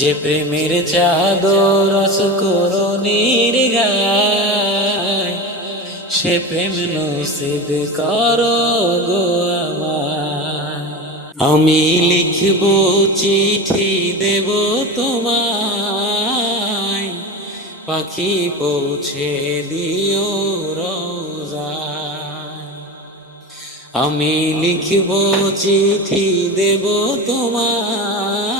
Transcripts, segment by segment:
যে প্রেমের চাদর করণীর গায় সে প্রেম নসিব করো গো আমি লিখব চিঠি দেব তোমায়, পাখি পৌঁছে দিও রোজায়। আমি লিখব চিঠি দেব তোমায়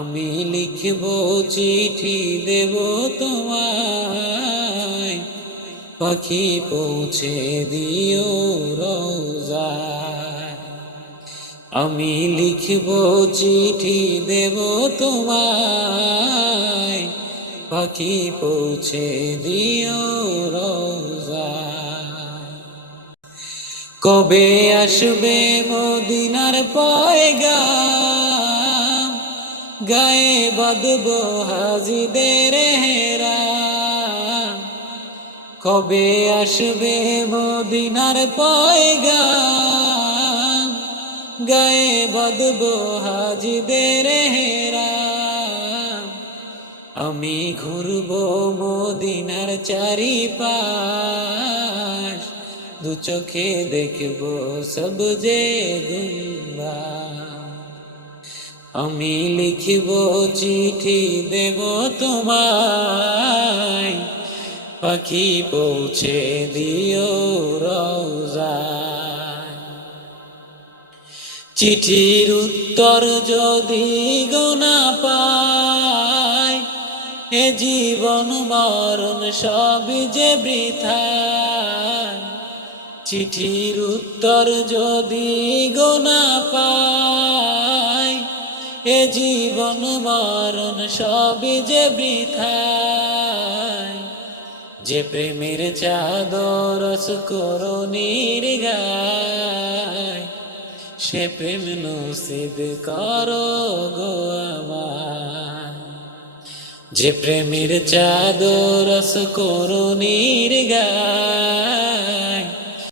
আমি লিখব চিঠি দেব তোমায়। পাখি পৌঁছে দিও রোজায় আমি লিখব চিঠি দেব তোমায়। পাখি পৌঁছে দিও রোজায় কবে আসবে মদিনার পয়গাম গায়ে বাঁধব হাজিদের হেরা। কবে আসবে মদিনার পয়গাম? গায়ে বাঁধব হাজিদের হেরা। আমি ঘুরব মদিনার চারিপাশ। দু চোখে দেখব সব যে গুম্বা। আমি লিখিব চিঠি দেব তোমায়। পাখি পৌঁছে দিও রোজা চিঠির উত্তর যদি গোনা পায়, এ জীবন মরণ সব যে বৃথা। চিঠির উত্তর যদি গোনা পায় এ জীবন মরণ সব যে বৃথা যে প্রেমের চাদরস করণীর গায়, সে প্রেম নসিব করো গো যে প্রেমের চাদরস করণীর গায়